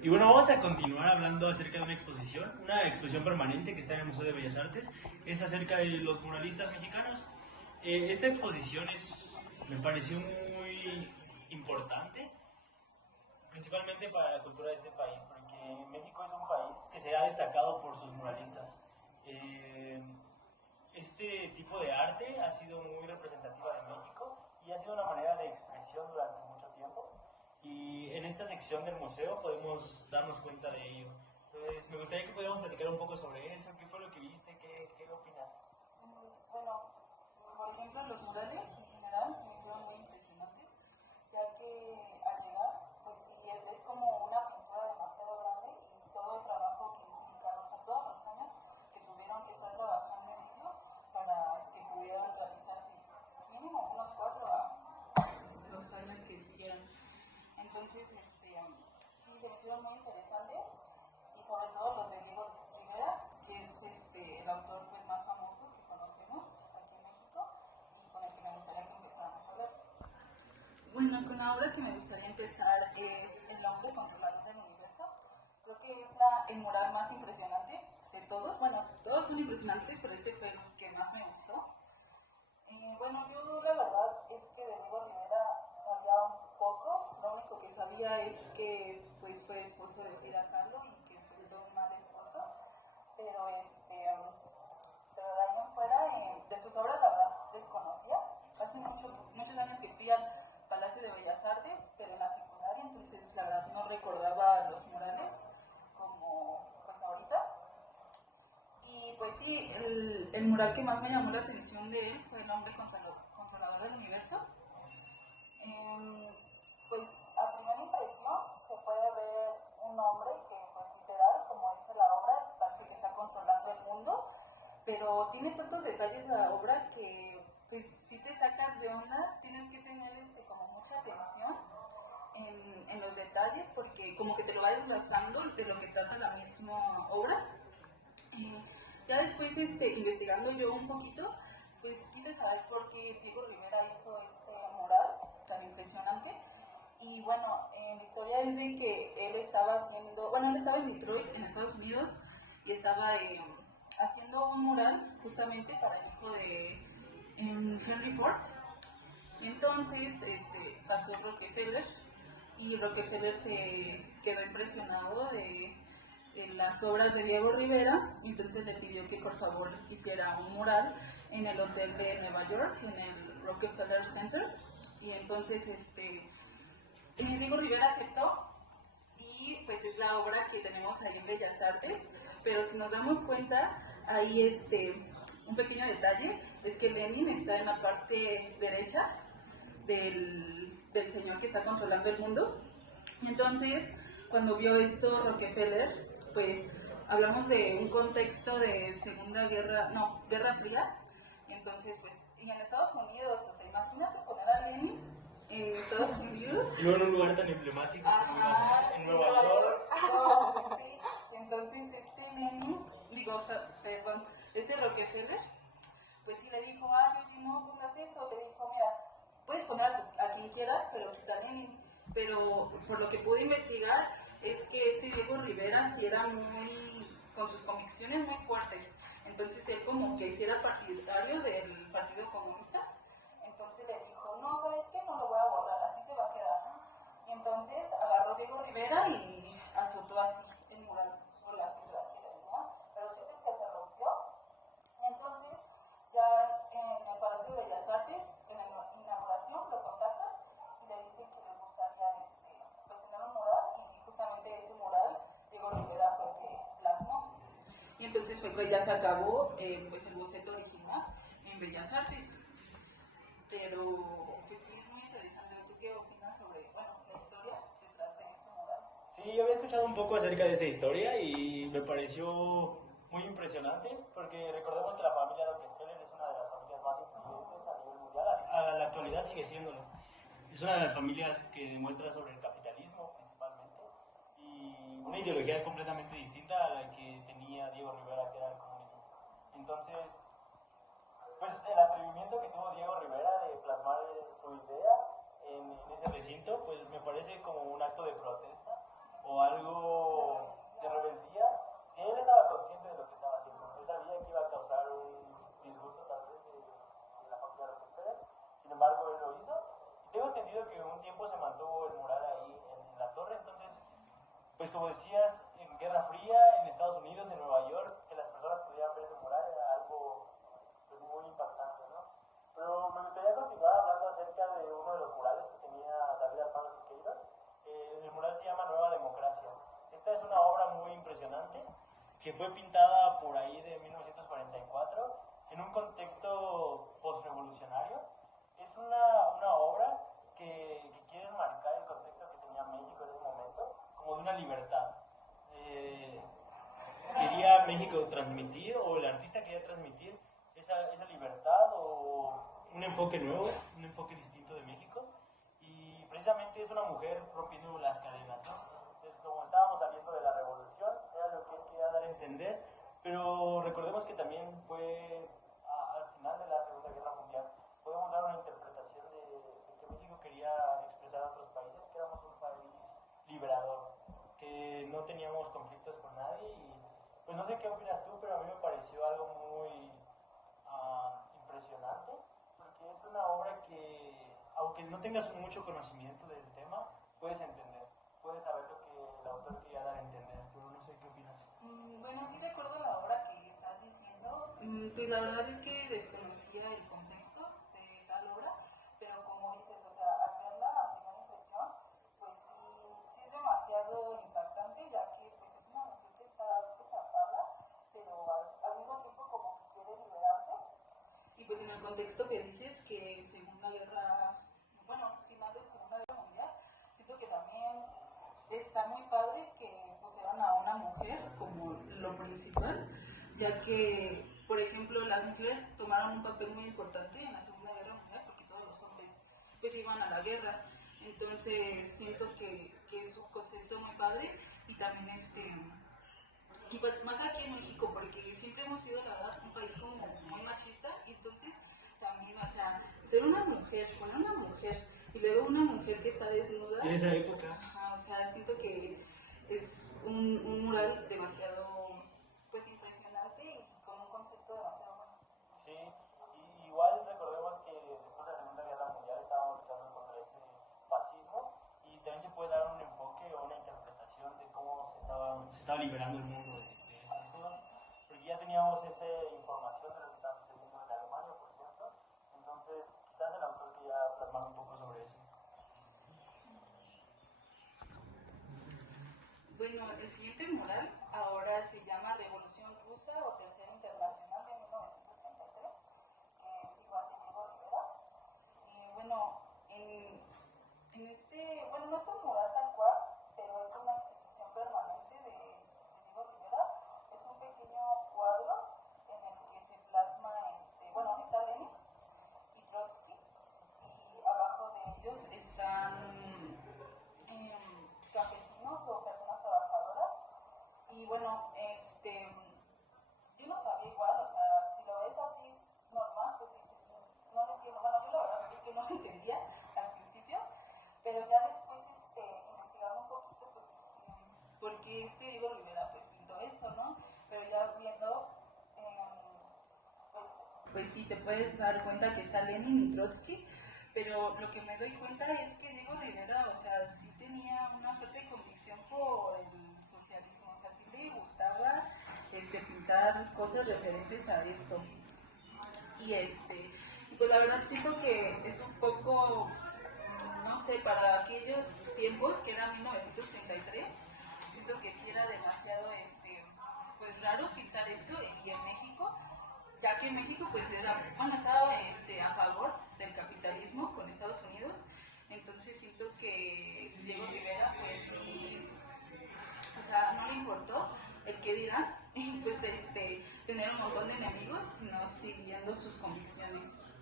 Y bueno, vamos a continuar hablando acerca de una exposición permanente que está en el Museo de Bellas Artes. Es acerca de los muralistas mexicanos. Esta exposición me pareció muy importante, principalmente para la cultura de este país, porque México es un país que se ha destacado por sus muralistas. Este tipo de arte ha sido muy representativa de México y ha sido una manera de expresión durante mucho tiempo. Y en esta sección del museo podemos darnos cuenta de ello. Entonces, me gustaría que pudiéramos platicar un poco sobre eso. ¿Qué fue lo que viste? ¿Qué opinas? Bueno, por ejemplo, los murales en general se me hicieron muy impresionantes, ya que al llegar, pues sí, es como una pintura demasiado grande y todo el trabajo que implica, o sea, todos los años que tuvieron que estar trabajando en ello para que pudieran realizarse, mínimo unos 4 a los años que siguieron. Entonces, sí, se me hicieron muy interesantes y sobre todo los de Diego Rivera, que es el autor pues, más famoso que conocemos aquí en México y con el que me gustaría que empezáramos a hablar. Bueno, con la obra que me gustaría empezar es El hombre controlador del universo. Creo que es el mural más impresionante de todos. Bueno, todos son impresionantes, pero este fue el que más me gustó. Bueno, yo la verdad es que de Diego Rivera sabía un poco. Lo único que sabía es que pues, fue esposo de Frida Kahlo y que pues, fue un mal esposo. Pero, pero de ahí en fuera, de sus obras la verdad desconocía. Hace muchos años que fui al Palacio de Bellas Artes, pero en la secundaria, entonces la verdad no recordaba los murales como pues ahorita. Y pues sí, el mural que más me llamó la atención de él fue El hombre controlador del universo. Pues a primera impresión se puede ver un hombre que pues literal, como dice la obra, parece que está controlando el mundo, pero tiene tantos detalles la obra que pues si te sacas de onda, tienes que tener como mucha atención en los detalles porque como que te lo va desglosando de lo que trata la misma obra. Ya después, investigando yo un poquito, pues quise saber por qué Diego Rivera hizo este mural tan impresionante. Y bueno, la historia es de que él estaba en Detroit, en Estados Unidos, y estaba haciendo un mural justamente para el hijo de Henry Ford. Entonces, pasó Rockefeller, y Rockefeller se quedó impresionado de las obras de Diego Rivera, entonces le pidió que por favor hiciera un mural en el hotel de Nueva York, en el Rockefeller Center, y entonces Diego Rivera aceptó y pues es la obra que tenemos ahí en Bellas Artes, pero si nos damos cuenta, ahí un pequeño detalle es que Lenin está en la parte derecha del señor que está controlando el mundo. Entonces, cuando vio esto Rockefeller, pues hablamos de un contexto de Guerra Fría. Entonces, pues, y en Estados Unidos, o sea, imagínate poner a Lenin en Estados Unidos. Y luego en un lugar tan emblemático como en Nueva York. Sí. Entonces, Lenin, Rockefeller, pues sí le dijo, oye, no pongas eso. Le dijo, mira, puedes poner a quien quieras, pero quita Lenin. Pero por lo que pude investigar es que Diego Rivera sí era con sus convicciones muy fuertes. Entonces él como que sí era partidario del Partido Comunista. Entonces le dijo, no, ¿sabes qué? No lo voy a borrar, así se va a quedar. Y entonces agarró Diego Rivera y azotó así el mural por las pinturas que le tenía. Pero el chiste es que se rompió. Entonces ya en el Palacio de Bellas Artes, en la inauguración, lo contactan y le dicen que les gustaría pues tener un mural, y justamente ese mural Diego Rivera fue el que plasmó. Y entonces fue que ya se acabó pues el boceto original en Bellas Artes. Pero pues sí, es muy interesante. ¿Tú qué opinas sobre la historia detrás de este mural? Sí, yo había escuchado un poco acerca de esa historia y me pareció muy impresionante porque recordemos que la familia Rockefeller es una de las familias más influyentes a nivel mundial. A la actualidad sigue siéndolo. Es una de las familias que demuestra sobre el capitalismo principalmente y una ideología completamente distinta a la que tenía Diego Rivera, que era el comunismo. Entonces, pues el atrevimiento que tuvo Diego Rivera de plasmar su idea en ese recinto, pues me parece como un acto de protesta o algo pues como decías, en Guerra Fría, en Estados Unidos, en Nueva York, que las personas pudieran ver ese mural era algo pues, muy impactante, ¿no? Pero me gustaría continuar hablando acerca de uno de los murales que tenía David Alfaro Siqueiros. El mural se llama Nueva Democracia. Esta es una obra muy impresionante que fue pintada por ahí de 1944 en un contexto postrevolucionario. Es una obra que quiere marcar el contexto que tenía México en ese momento como de una libertad. Quería México transmitir, o el artista quería transmitir esa libertad o un enfoque nuevo, un enfoque distinto de México. Y precisamente es una mujer rompiendo las cadenas, ¿no? Entonces, como estábamos saliendo de la revolución, era lo que él quería dar a entender, pero recordemos que también fue al final de la Segunda Guerra Mundial. Podemos dar una interpretación de que México quería expresar a otros países, que éramos un país liberador, que no teníamos conflictos con nadie. Y pues no sé qué opinas tú, pero a mí me pareció algo muy impresionante, porque es una obra que, aunque no tengas mucho conocimiento del tema, puedes entender, puedes saber lo que el autor quería dar a entender, pero no sé qué opinas. Bueno, sí recuerdo la obra que estás diciendo, pues la verdad es que desconocía el contexto de tal obra, pero como dices, o sea, al verla a primera impresión, pues sí es demasiado impactante, ya que pues es una mujer que está pues atada, pero al mismo tiempo como que quiere liberarse. Y pues en el contexto que dices que Segunda Guerra, bueno, final de Segunda Guerra Mundial, siento que también está muy padre que pusieran a una mujer como lo principal, ya que, por ejemplo, las mujeres tomaron un papel muy importante en la Segunda Guerra Mundial porque todos los hombres pues iban a la guerra. Entonces siento que es un concepto muy padre y también y pues más aquí en México, porque siempre hemos sido, la verdad, un país como muy machista, y entonces también, o sea, ser una mujer, con una mujer, y luego una mujer que está desnuda. En esa época. Ajá, o sea, siento que es un mural demasiado, pues, impresionante y con un concepto demasiado bueno. Sí, y igual recordemos que después de la Segunda Guerra Mundial estábamos luchando contra ese fascismo, y también se puede dar un enfoque o una interpretación de cómo se estaba liberando el mundo de estas cosas, porque ya teníamos esa información de lo que estaba sucediendo en Alemania, por ejemplo. Entonces quizás el autor quería plasmar un poco sobre eso. Bueno, el siguiente mural ahora se llama Revolución Rusa o Tercera Internacional de 1933, que es igual de Diego Rivera. Y bueno, bueno, no es un mural tal cual, pero es una exhibición permanente de Diego Rivera. Es un pequeño cuadro en el que se plasma, bueno, está Lenin y Trotsky, y abajo de ellos están campesinos o personas trabajadoras. Y bueno, yo no sabía igual, o sea, si lo ves así normal, pues dices, no lo entiendo. Bueno, yo la verdad es que no lo entendía al principio, pero ya después investigando un poquito, pues porque Diego Rivera pues pintó esto, ¿no? Pero ya viendo, pues sí te puedes dar cuenta que está Lenin y Trotsky. Pero lo que me doy cuenta es que Diego Rivera, o sea, sí tenía una fuerte convicción por el socialismo, o sea, sí le gustaba pintar cosas referentes a esto. Y pues la verdad siento que es un poco, no sé, para aquellos tiempos, que era 1933, siento que sí era demasiado, pues raro pintar esto, y en México, ya que en México pues estaba a favor del capitalismo con Estados Unidos. Entonces siento que Diego Rivera pues sí, o sea, no le importó el que dirán, y pues tener un montón de enemigos, sino siguiendo sus convicciones.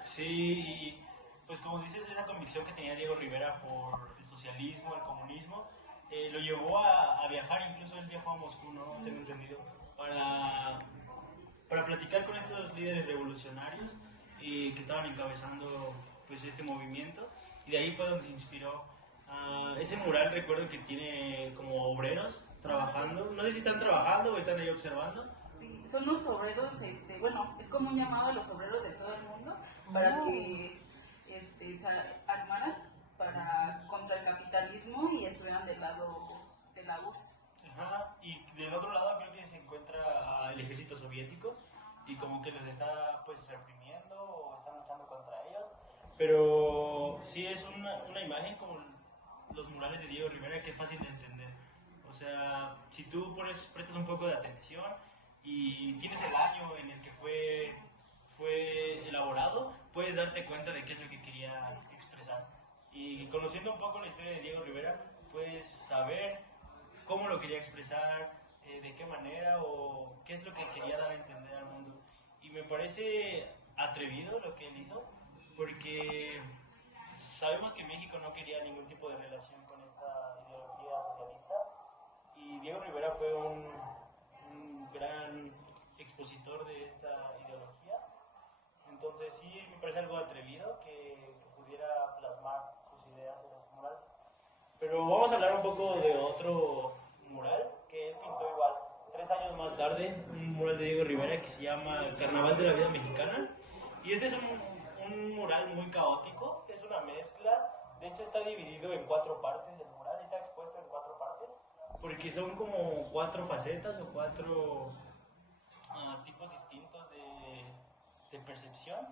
Sí, y pues como dices, esa convicción que tenía Diego Rivera por el socialismo, el comunismo, lo llevó a viajar. Incluso él viajó a Moscú, ¿no? Tengo entendido, para platicar con estos líderes revolucionarios que estaban encabezando pues este movimiento, y de ahí fue donde se inspiró. Ese mural, recuerdo que tiene como obreros trabajando, no sé si están trabajando o están ahí observando. Sí, son los obreros, bueno, es como un llamado a los obreros de todo el mundo para que se armaran contra el capitalismo y estuvieran del lado de la URSS. y como que los está pues reprimiendo o están luchando contra ellos. Pero sí es una imagen como los murales de Diego Rivera que es fácil de entender. O sea, si tú prestas un poco de atención y tienes el año en el que fue elaborado, puedes darte cuenta de qué es lo que quería expresar. Y conociendo un poco la historia de Diego Rivera, puedes saber cómo lo quería expresar, de qué manera o qué es lo que quería dar a entender al mundo. Y me parece atrevido lo que él hizo, porque sabemos que México no quería ningún tipo de relación con esta ideología socialista, y Diego Rivera fue un gran expositor de esta ideología. Entonces sí, me parece algo atrevido que pudiera plasmar sus ideas en esos murales. Pero vamos a hablar un poco de otro mural que él pintó igual 3 años más tarde, un mural de Diego Rivera que se llama Carnaval de la Vida Mexicana. Y este es un mural muy caótico, es una mezcla, de hecho está dividido en 4 partes del mural, está expuesto en 4 partes, porque son como 4 facetas o 4 tipos distintos de percepción,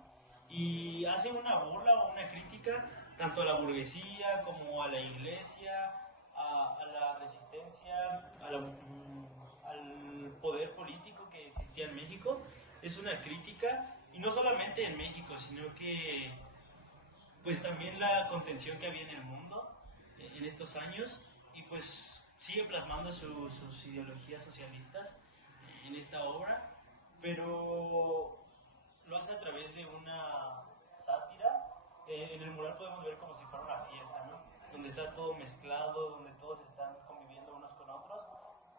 y hace una burla o una crítica tanto a la burguesía como a la iglesia, a la resistencia, al poder político que existía en México. Es una crítica, y no solamente en México, sino que pues también la contención que había en el mundo en estos años, y pues sigue plasmando sus ideologías socialistas en esta obra, pero lo hace a través de una sátira. En el mural podemos ver como si fuera una fiesta, ¿no? Donde está todo mezclado, donde todos están conviviendo unos con otros,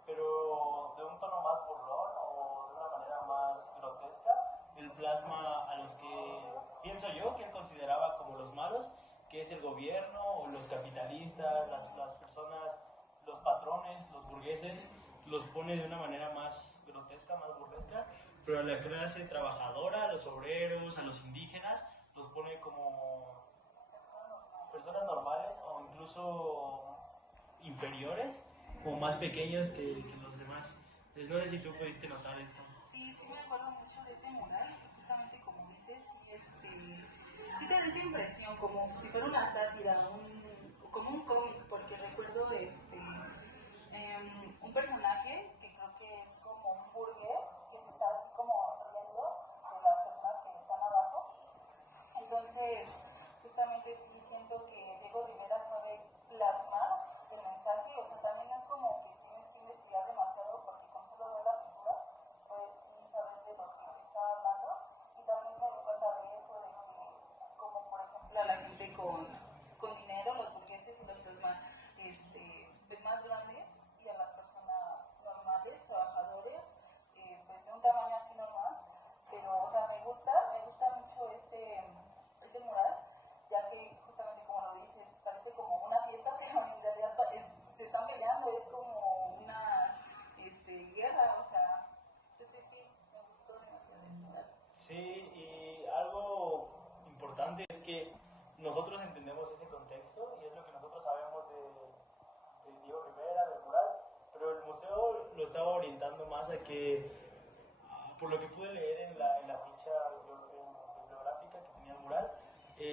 pero de un tono más burlón o de una manera más grotesca. Él plasma a los que, pienso yo, que él consideraba como los malos, que es el gobierno o los capitalistas, las personas, los patrones, los burgueses, los pone de una manera más grotesca, más burlesca, pero a la clase trabajadora, a los obreros, a los indígenas, los pone como personas normales o incluso inferiores o más pequeños que los demás. Entonces, no sé si tú pudiste notar esto. Sí, sí me acuerdo mucho de ese mural, justamente como dices, sí te da esa impresión, como si fuera una sátira, como un cómic, porque recuerdo un personaje que creo que es como un burgués, que se está así como riendo de las personas que están abajo. Entonces, justamente sí siento que Diego Rivera sabe plasmar el mensaje, o sea, también es como que tienes que investigar demasiado, porque con solo ver la pintura puedes sí saber de lo que está hablando. Y también me di cuenta de eso, de que como por ejemplo a la gente con dinero, los burgueses, y los pues más grandes, y a las personas normales, trabajadores, pues de un tamaño así normal. Pero, o sea, me gusta mucho ese mural, ya que justamente como lo dices, parece como una fiesta, pero en realidad se están peleando, es como una guerra, o sea, entonces sí, me gustó demasiado ese mural. Sí, y algo importante es que nosotros entendemos ese contexto y es lo que nosotros sabemos de Diego Rivera, del mural, pero el museo lo estaba orientando más a que, por lo que pude leer en la ficha bibliográfica que tenía el mural,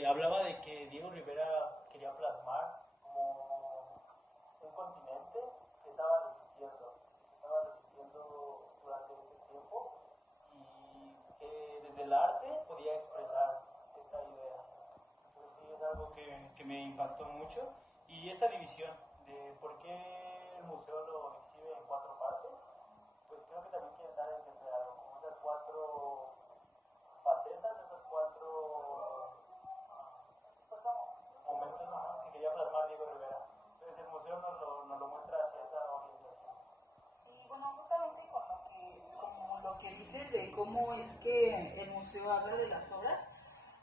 hablaba de que Diego Rivera quería plasmar como un continente que estaba resistiendo durante ese tiempo, y que desde el arte podía expresar esta idea. Entonces sí, es algo que me impactó mucho. Y esta división de por qué el museo lo exhibe en 4 partes, pues creo que también quieren dar a entender algo, como esas 4 facetas, esos 4 momentos, ¿no?, que quería plasmar Diego Rivera. Entonces el museo nos lo muestra hacia esa orientación. Sí, bueno, justamente como lo que dices de cómo es que el museo habla de las obras,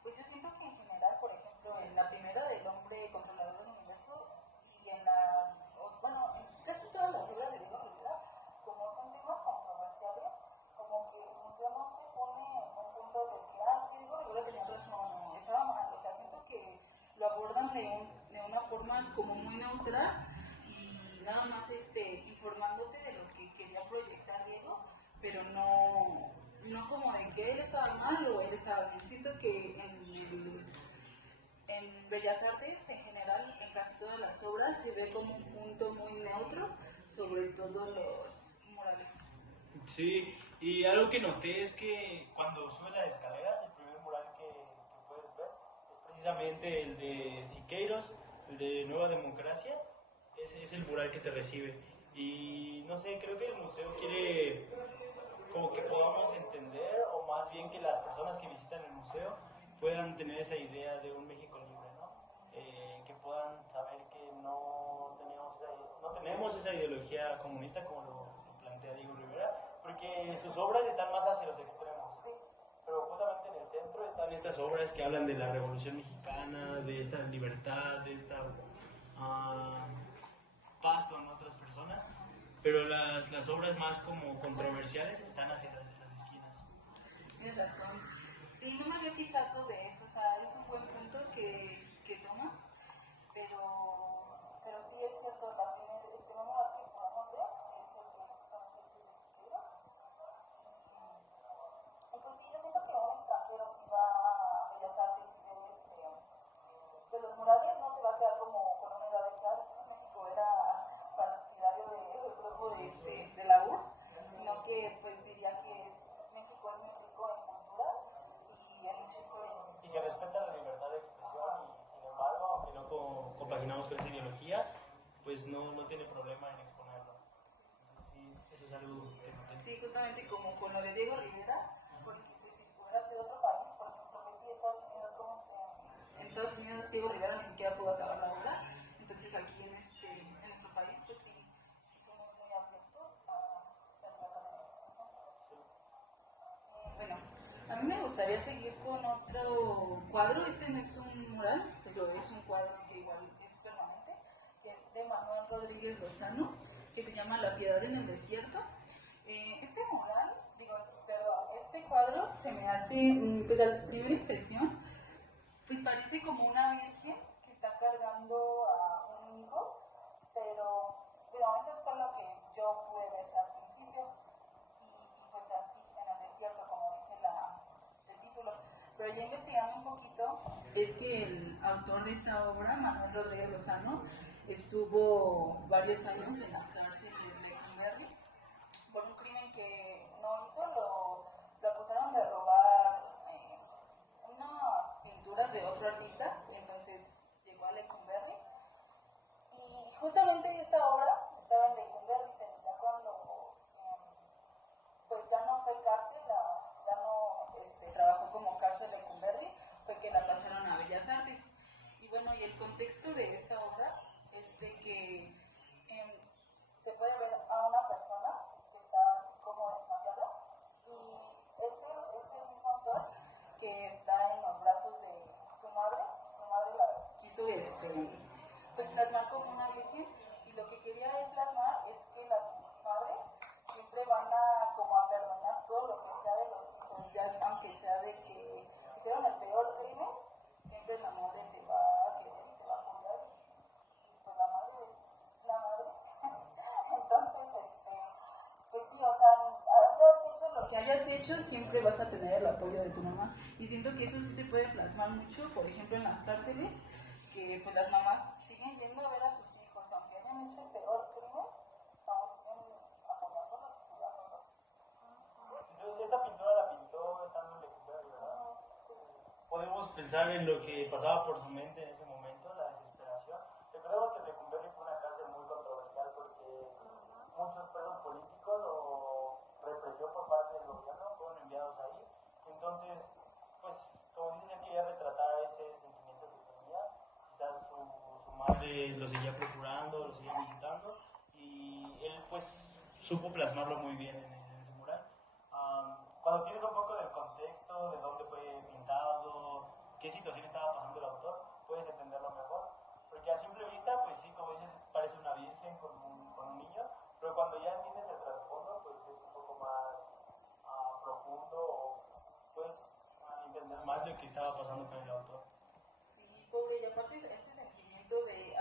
pues yo siento que en general, por ejemplo, en la primera del hombre controlador del universo, y en en casi todas las obras de Diego Rivera, como son temas controversiales, como que el museo no se pone en un punto de que, sí, Diego Rivera tenía razón, o estaba mal, o sea, siento que lo abordan de una forma como muy neutra, y nada más informándote de lo que quería proyectar Diego, pero no como de que él estaba mal o él estaba bien. Siento que en Bellas Artes, en general, en casi todas las obras, se ve como un punto muy neutro sobre todo los murales. Sí, y algo que noté es que cuando subes las escaleras, el primer mural que puedes ver es precisamente el de Siqueiros, el de Nueva Democracia. Ese es el mural que te recibe. Y no sé, creo que el museo quiere como que podamos entender, o más bien que las personas que visitan el museo puedan tener esa idea de un México libre, ¿no? Que puedan saber que no tenemos esa ideología comunista como lo plantea Diego Rivera, porque sus obras están más hacia los extremos. Sí. Pero justamente en el centro están estas obras que hablan de la Revolución Mexicana, de esta libertad, de esta paz con otras personas, pero las obras más como controversiales están hacia las esquinas. Tienes razón. Sí, no me había fijado de eso, o sea, es un buen punto que tomas, pero sí es cierto, el primer lugar que podamos ver es el que justamente es el de Siqueiros. Y pues sí, yo siento que un extranjero si va a Bellas Artes y ve de los murales no se va a quedar como con una idea de que entonces México era partidario del grupo de la URSS, sino que pues diría que México es muy rico en cultura y en mucha historia. Y que respeta la libertad de expresión y sin embargo, aunque no compaginamos con esa ideología, pues no tiene problema en exponerlo. Entonces sí, eso es algo que no tengo. Sí, justamente como con lo de Diego Rivera, porque pues, si fuera de otro país, por ejemplo, que sí, Estados Unidos, como en Estados Unidos Diego Rivera ni siquiera pudo acabar la obra, entonces aquí en nuestro país, pues sí somos muy abiertos a la libertad de expresión. Bueno, a mí me gustaría seguir con otro cuadro. Este no es un mural, pero es un cuadro que igual es permanente, que es de Manuel Rodríguez Lozano, que se llama La Piedad en el Desierto. Este mural, este cuadro se me hace, pues a primera impresión, pues parece como una virgen que está cargando a un hijo, pero eso fue lo que yo pude ver al principio. Y pues así, en el desierto, como dice el título. Pero ya investigando un poquito, es que el autor de esta obra, Manuel Rodríguez Lozano, estuvo varios años en la cárcel de Lecumberri por un crimen que no hizo. Lo acusaron de robar unas pinturas de otro artista, entonces llegó a Lecumberri. Y justamente esta obra estaba en Lecumberri, pero ya cuando pues ya no fue cárcel, ya no trabajó como cárcel Lecumberri, fue que la pasaron a Bellas Artes. Y bueno, y el contexto de esta obra es de que se puede ver a una persona que está así como desmayada, y es el mismo autor que está en los brazos de su madre la quiso pues plasmar como una virgen, y lo que quería él plasmar es que las madres siempre van a como a perdonar todo lo que sea de los hijos, ya aunque sea de que hicieron el peor crimen, siempre la madre te va a querer y te va a apoyar, y pues la madre es la madre. Entonces, pues sí, o sea, hayas hecho lo que hayas hecho, siempre vas a tener el apoyo de tu mamá. Y siento que eso sí se puede plasmar mucho, por ejemplo, en las cárceles, que pues las mamás siguen yendo a ver a sus hijos, aunque hayan hecho el peor crimen, aún siguen apoyándolos y cuidándolos. Entonces, esta pintura la pintó estando en Lecumberri, ¿verdad? Sí. Podemos pensar en lo que pasaba por su mente en ese momento, la desesperación. Recordemos que Lecumberri fue una cárcel muy controversial porque muchos presos políticos o represión por parte del gobierno fueron enviados ahí. Entonces, pues, como dice, él quería retratar ese sentimiento que tenía. Quizás su madre lo seguía procurando, lo seguía visitando, y él, pues, supo plasmarlo muy bien en ese mural. Cuando tienes un poco del contexto, de dónde fue pintado, qué situación estaba pasando el autor, puedes entenderlo mejor. Porque a simple vista, pues sí, como dices, parece una virgen con un niño, pero cuando ya entiendes el trasfondo, pues es un poco más profundo, o puedes entender más lo que estaba pasando con el autor. Sí, pobre, y aparte ese sentimiento de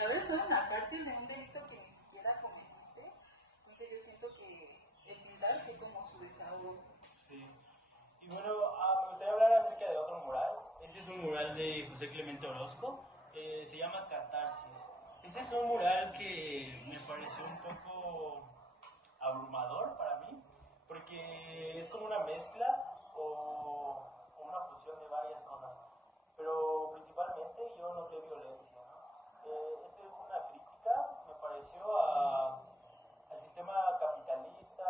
haber estado en la cárcel de un delito que ni siquiera cometiste, entonces yo siento que el pintar fue como su desahogo. Sí. Y bueno, me gustaría hablar acerca de otro mural. Este es un mural de José Clemente Orozco. Se llama Catarsis. Este es un mural que me pareció un poco abrumador para mí, porque es como una mezcla o una fusión de varias cosas. Pero principalmente yo noté violencia, ¿no? Esta es una crítica, me pareció, al sistema capitalista,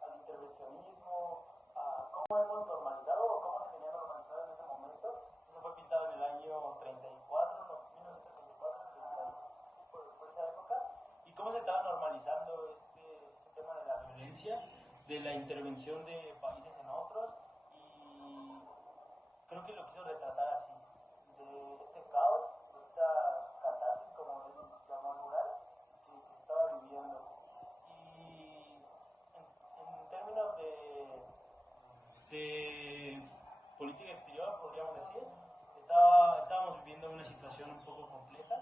al intervencionismo, a cómo hemos normalizado o cómo se tenía normalizado en ese momento. Eso fue pintado en el año 34, no, 1934, 30, por esa época. Y cómo se estaba normalizando este tema de la violencia, de la intervención de países en otros. Y creo que lo quiso retratar así, de este caos, de esta catarsis, como él llamó al mural, que se estaba viviendo. Y en términos de política exterior, podríamos decir, estábamos viviendo una situación un poco compleja,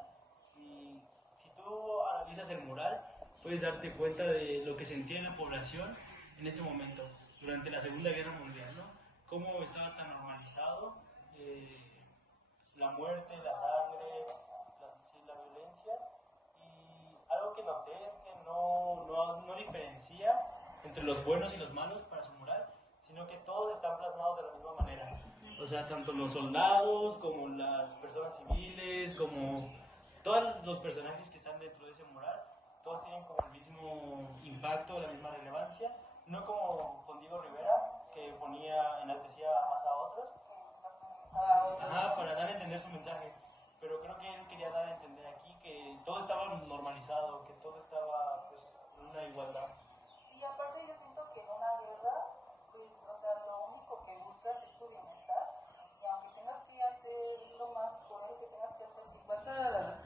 y si tú analizas el mural, puedes darte cuenta de lo que sentía la población en este momento, durante la Segunda Guerra Mundial, ¿no? Cómo estaba tan normalizado la muerte, la sangre, la violencia. Y algo que noté es que no diferencia entre los buenos y los malos para su mural, sino que todos están plasmados de la misma manera. O sea, tanto los soldados como las personas civiles, como todos los personajes que están dentro de ese mural, todos tienen como el mismo impacto, la misma relevancia, no como con Diego Rivera, que enaltecía más a otros, para dar a entender su mensaje. Pero creo que él quería dar a entender aquí que todo estaba normalizado, que todo estaba pues en una igualdad. Sí, aparte yo siento que en una guerra, pues, o sea, lo único que buscas es tu bienestar, y aunque tengas que hacer lo más por él que tengas que hacer, si vas a,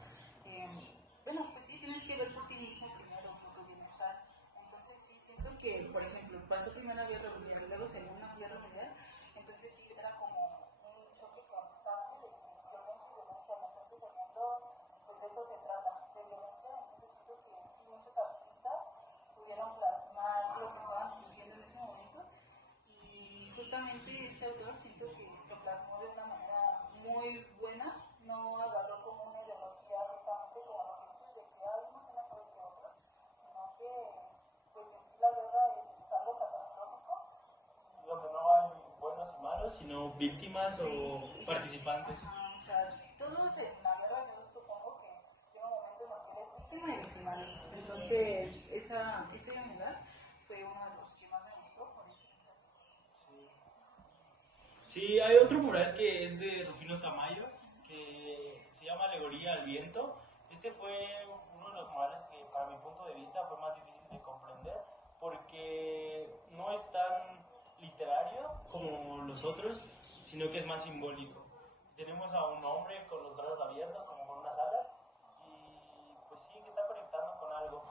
bueno, pues sí, tienes que ver por ti mismo primero, por tu bienestar. Entonces sí, siento que, por ejemplo, pasó Primera Guerra Mundial, luego Segunda Guerra Mundial, entonces sí, era como un choque constante de violencia y violencia, y entonces el mundo, pues de eso se trata, de violencia. Entonces siento que sí, muchos artistas pudieron plasmar lo que estaban sintiendo en ese momento, y justamente este autor siento que lo plasmó de una manera muy buena, no agarró como una ideología justamente como lo que dices de que hay unos son mejores que otros, sino que pues en sí la guerra es algo catastrófico. Donde no hay buenos y malos, sino víctimas, sí, o participantes. Ajá, o sea, todos en la guerra yo supongo que llega un momento en el que eres víctima y victimario. Entonces, esa unidad fue uno de los que más me gustó por ese mensaje. Sí. Sí, hay otro mural que es de Rufino Tamayo, que se llama Alegoría al Viento. Este fue uno de los murales que, para mi punto de vista, fue más difícil de comprender, porque no es tan literario como los otros, sino que es más simbólico. Tenemos a un hombre con los brazos abiertos, como con unas alas, y pues sí, que está conectando con algo.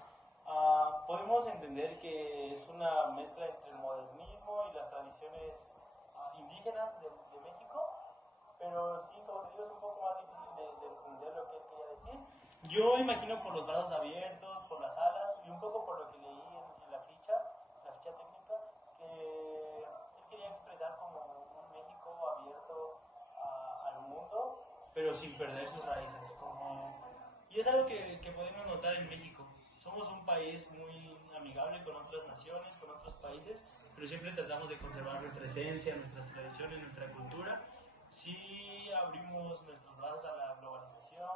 Podemos entender que es una mezcla entre el modernismo y las tradiciones indígenas de México, pero sí, como te digo, es un poco más difícil de entender lo que él quería decir. Yo imagino por los brazos abiertos, por las alas, y un poco por lo que leí en la ficha técnica, que él quería expresar como un México abierto al mundo, pero sin perder sus raíces. Y es algo que podemos notar en México. Somos un país muy amigable con otras naciones, con otros países, pero siempre tratamos de conservar nuestra esencia, nuestras tradiciones, nuestra cultura. Sí abrimos nuestros brazos a la globalización,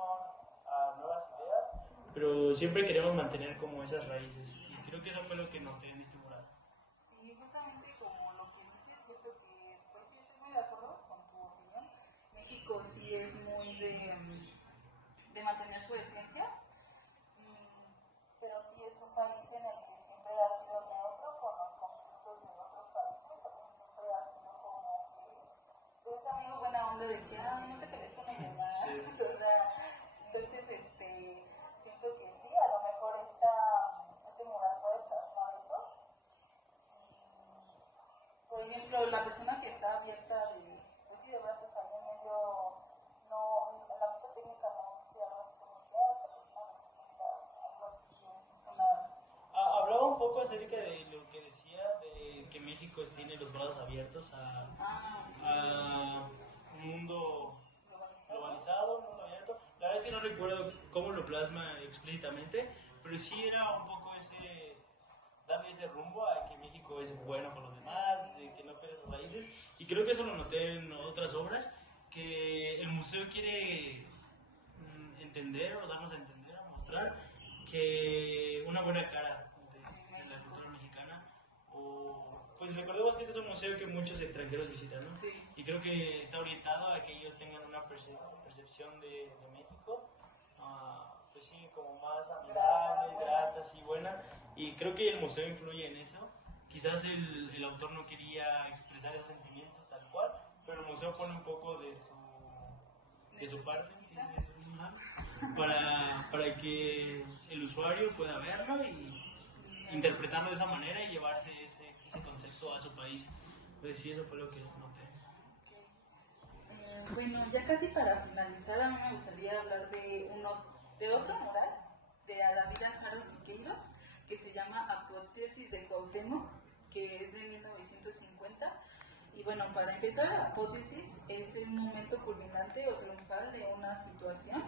a nuevas ideas, pero siempre queremos mantener como esas raíces. Y creo que eso fue lo que noté en este mural. Sí, justamente como lo que dices, siento que, pues sí, estoy muy de acuerdo con tu opinión. México sí es muy de mantener su esencia, pero sí es un país en el que siempre ha sido neutro con los conflictos de otros países, siempre ha sido como que es amigo buena onda de que, no te pelees con los demás. Sí. O sea, entonces, siento que sí, a lo mejor este mural puede plasmar eso. Y, por ejemplo, la persona que está abierta pues sí, de brazos ahí en medio, no, en la ficha técnica no dice algo así como que, esta persona representa algo así, hablaba un poco acerca de lo que decía, de que México México tiene los brazos abiertos a Ah, un mundo globalizado. globalizado, un mundo abierto. La verdad es que no recuerdo cómo lo plasma explícitamente, pero sí era un poco darle ese rumbo a que México es bueno con los demás, de que no pierde sus raíces. Y creo que eso lo noté en otras obras, que el museo quiere entender o darnos a entender, a mostrar que una buena cara de la cultura mexicana, o pues recordemos que este es un museo que muchos extranjeros visitan, ¿no? Sí. Y creo que está orientado a que ellos tengan una percepción de México, pues sí, como más amigable, grata, sí, buena, y creo que el museo influye en eso. Quizás el autor no quería expresar esos sentimientos tal cual, pero el museo pone un poco de su parte, sí, de su mano, para que el usuario pueda verlo y interpretarlo de esa manera y llevarse ese concepto a su país. Pues sí, eso fue lo que noté. Bueno, ya casi para finalizar, a mí me gustaría hablar de otro mural de Adavira Jaro Siqueiros que se llama Apoteosis de Cuauhtémoc, que es de 1950. Y bueno, para empezar, Apoteosis es el momento culminante o triunfal de una situación.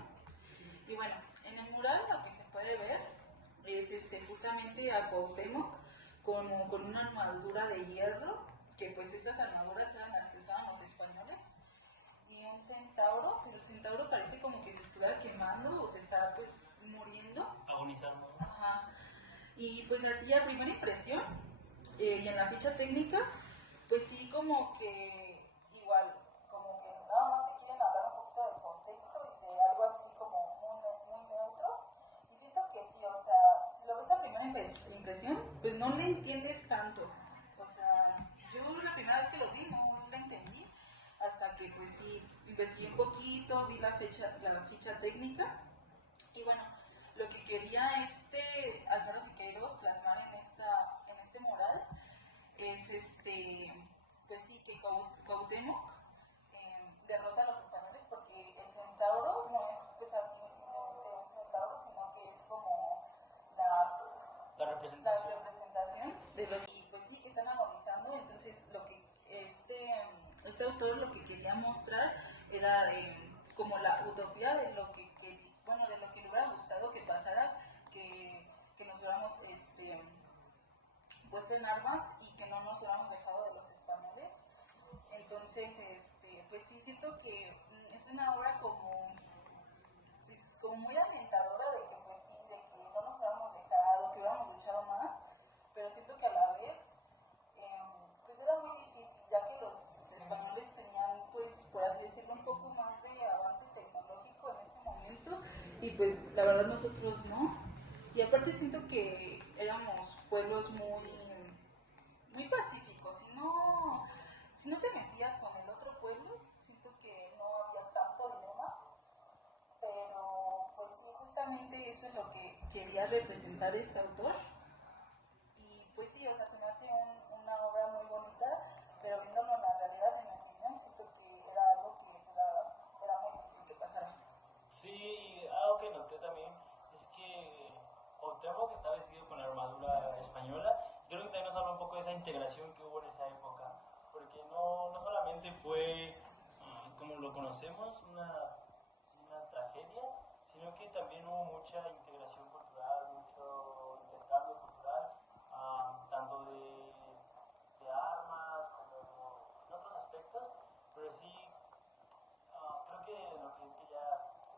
Y bueno, en el mural lo que se puede ver es justamente a Cuauhtémoc con una armadura de hierro, que pues esas armaduras eran las que usaban los españoles, y un centauro, pero el centauro parece como que se estuviera quemando o se está pues muriendo. Agonizando. Ajá. Y pues así a primera impresión, y en la ficha técnica, pues sí como que igual, como que nada más te quieren hablar un poquito del contexto y de algo así como muy neutro. Y siento que sí, o sea, si lo ves a primera impresión, pues no le entiendes tanto. O sea, yo la primera vez que lo vi no lo entendí, hasta que pues sí, investigué un poquito, vi la ficha técnica, y bueno, lo que quería Alfaro Siqueiros plasmar en este mural es pues sí, que Cuauhtémoc derrota a los españoles, porque el centauro no es pues así simplemente un centauro, sino que es como La la representación. representación de los, y pues sí, que están agonizando. Entonces lo que este autor lo que quería mostrar era como la utopía de lo que bueno, de lo que le hubiera gustado que pasara, que nos hubiéramos puesto en armas y que no nos hubiéramos dejado de los españoles. Entonces pues sí siento que es una obra como muy alentadora de que pues sí, de que no nos hubiéramos dejado, que hubiéramos luchado más, pero siento que a la vez pues era muy difícil, ya que los españoles tenían, pues por así decirlo, un poco más de avance tecnológico en ese momento, y pues la verdad nosotros no. Y aparte siento que éramos pueblos muy pacíficos, si no te metías con el otro pueblo, siento que no había tanto dilema. Pero pues sí, justamente eso es lo que quería representar este autor. Y pues sí, o sea, se me hace una obra muy bonita, pero viéndolo en la realidad, en mi opinión, siento que era algo que era muy difícil que pasara. Sí, algo que noté también es que Cuauhtémoc está vestido con la armadura española. Creo que también nos habla un poco de esa integración que hubo en esa época, porque no solamente fue, como lo conocemos, una tragedia, sino que también hubo mucha integración cultural, mucho intercambio cultural, tanto de armas como en otros aspectos, pero sí, creo que lo que él quería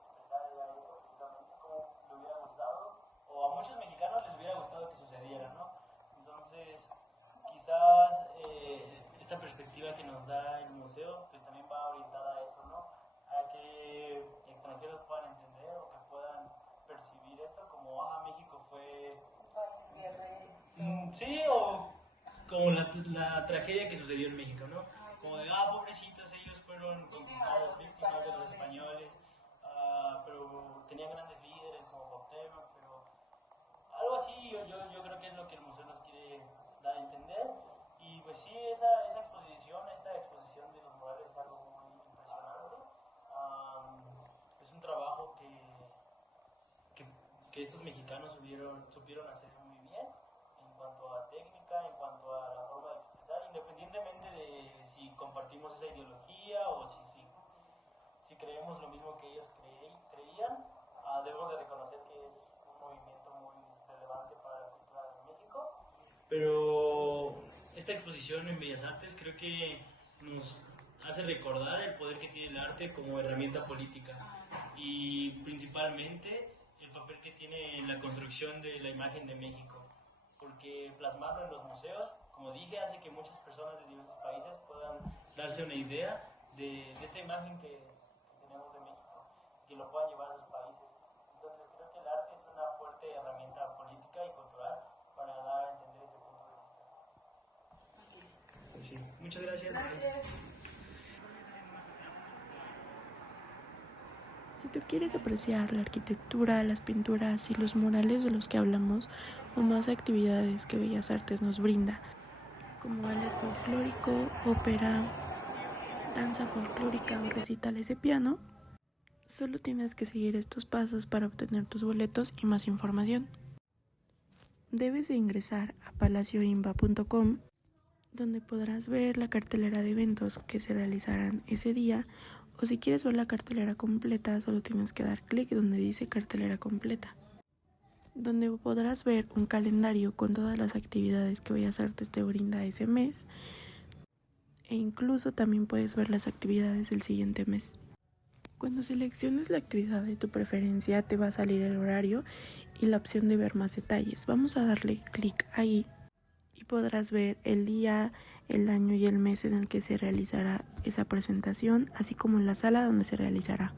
expresar era eso precisamente, como le hubiera gustado, o a muchos mexicanos les hubiera gustado que sucediera, ¿no? Entonces, quizás esta perspectiva que nos da el museo, pues también va orientada a eso, ¿no? A que extranjeros puedan entender o que puedan percibir esto como, México fue... sí, o como la tragedia que sucedió en México, ¿no? Como de, pobrecitos, ellos fueron conquistados, víctimas de los españoles, pero tenían grandes líderes como Cuauhtémoc, pero algo así yo creo que es lo que el museo nos quiere dar a entender. Y pues sí, esta exposición de los murales es algo muy impresionante. Es un trabajo que estos mexicanos supieron hacer muy bien en cuanto a técnica, en cuanto a la forma de expresar, independientemente de si compartimos esa ideología o si creemos lo mismo que ellos creían, debemos de reconocer que es un movimiento muy relevante para la cultura de México. Pero esta exposición en Bellas Artes creo que nos hace recordar el poder que tiene el arte como herramienta política y principalmente el papel que tiene en la construcción de la imagen de México, porque plasmarlo en los museos, como dije, hace que muchas personas de diversos países puedan darse una idea de esta imagen que tenemos de México, que lo puedan llevar a sus países. Entonces creo que el arte es una fuerte herramienta política y cultural para dar a entender ese punto de vista. Sí. Muchas gracias. Gracias. Si tú quieres apreciar la arquitectura, las pinturas y los murales de los que hablamos, o más actividades que Bellas Artes nos brinda, como ballet folclórico, ópera, danza folclórica o recitales de piano, solo tienes que seguir estos pasos para obtener tus boletos y más información. Debes de ingresar a palacioimba.com, donde podrás ver la cartelera de eventos que se realizarán ese día, o si quieres ver la cartelera completa, solo tienes que dar clic donde dice cartelera completa, donde podrás ver un calendario con todas las actividades que Bellas Artes te brinda ese mes, e incluso también puedes ver las actividades del siguiente mes. Cuando selecciones la actividad de tu preferencia, te va a salir el horario y la opción de ver más detalles. Vamos a darle clic ahí y podrás ver el día, el año y el mes en el que se realizará esa presentación, así como la sala donde se realizará.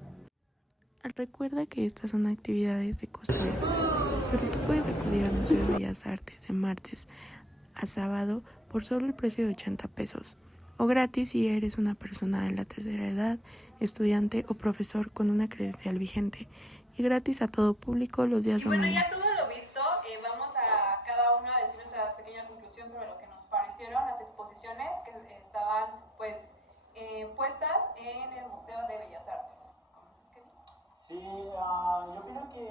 Recuerda que estas son actividades de costo extra, pero tú puedes acudir al Museo de Bellas Artes de martes a sábado por solo el precio de 80 pesos, o gratis si eres una persona de la tercera edad, estudiante o profesor con una credencial vigente, y gratis a todo público los días domingo. domingos. Ya todo lo visto, vamos a cada uno a decir nuestra pequeña conclusión sobre lo que nos parecieron las exposiciones que estaban pues puestas en el Museo de Bellas Artes. Sí, yo opino que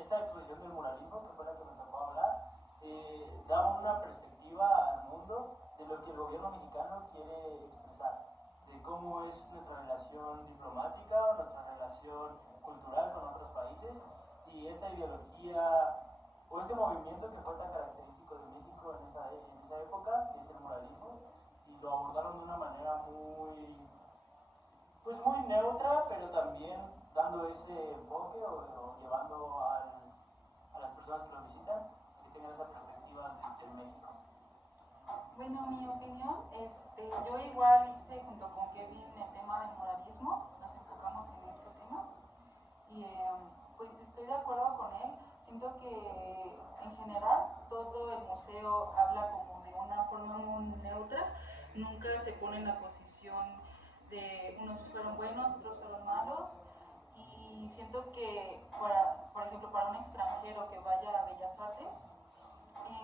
esta exposición del muralismo, que fue la que me tocó hablar, da una perspectiva al mundo de lo que el gobierno mexicano quiere expresar, de cómo es nuestra relación diplomática, nuestra relación cultural con otros países, y esta ideología o este movimiento que fue tan característico de México en esa época, que es el muralismo, y lo abordaron de una manera muy neutra, pero también dando ese enfoque o llevando a las personas que lo visitan que tengan esa perspectiva de México. Bueno, mi opinión, yo igual hice junto con Kevin el tema del muralismo, nos enfocamos en este tema y pues estoy de acuerdo con él. Siento que en general todo el museo habla como de una forma muy neutra, nunca se pone en la posición de unos fueron buenos, otros fueron malos, y siento que por ejemplo para un extranjero que vaya a Bellas Artes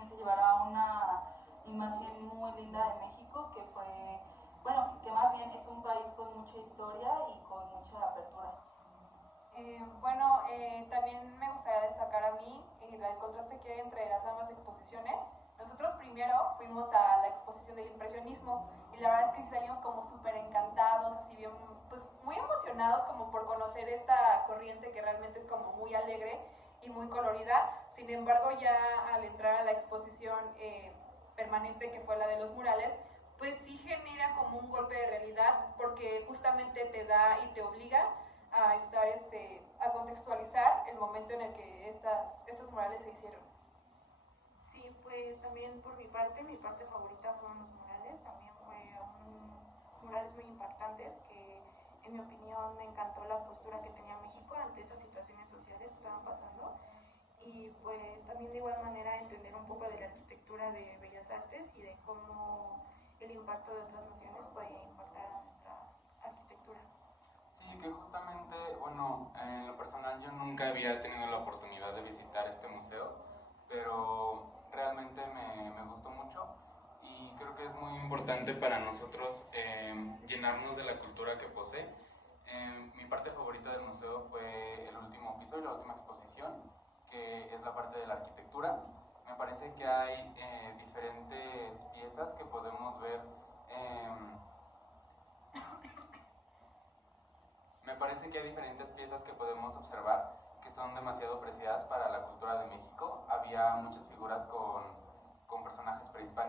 se llevará una imagen muy linda de México, que fue, bueno, que más bien es un país con mucha historia y con mucha apertura. También me gustaría destacar a mí el contraste que hay entre las ambas exposiciones. Nosotros primero fuimos a la exposición del impresionismo y la verdad es que salimos como súper encantados, así bien, pues muy emocionados como por conocer esta corriente que realmente es como muy alegre y muy colorida. Sin embargo, ya al entrar a la exposición permanente, que fue la de los murales, pues sí genera como un golpe de realidad, porque justamente te da y te obliga a estar a contextualizar el momento en el que estos murales se hicieron. Sí, pues también por mi parte favorita fueron los murales. También fueron murales muy impactantes que, en mi opinión, me encantó la postura que tenía México ante esas situaciones sociales que estaban pasando. Y pues también de igual manera entender un poco de la arquitectura de Bellas Artes y de cómo el impacto de otras naciones puede impactar a nuestra arquitectura. Sí, que justamente, bueno, en lo personal yo nunca había tenido la oportunidad de visitar este museo, pero realmente me gustó mucho y creo que es muy importante para nosotros llenarnos de la cultura que posee. Mi parte favorita del museo fue el último piso y la última exposición, que es la parte de la arquitectura. Me parece que hay diferentes piezas que podemos ver. Me parece que hay diferentes piezas que podemos observar que son demasiado preciadas para la cultura de México. Había muchas figuras con personajes prehispánicos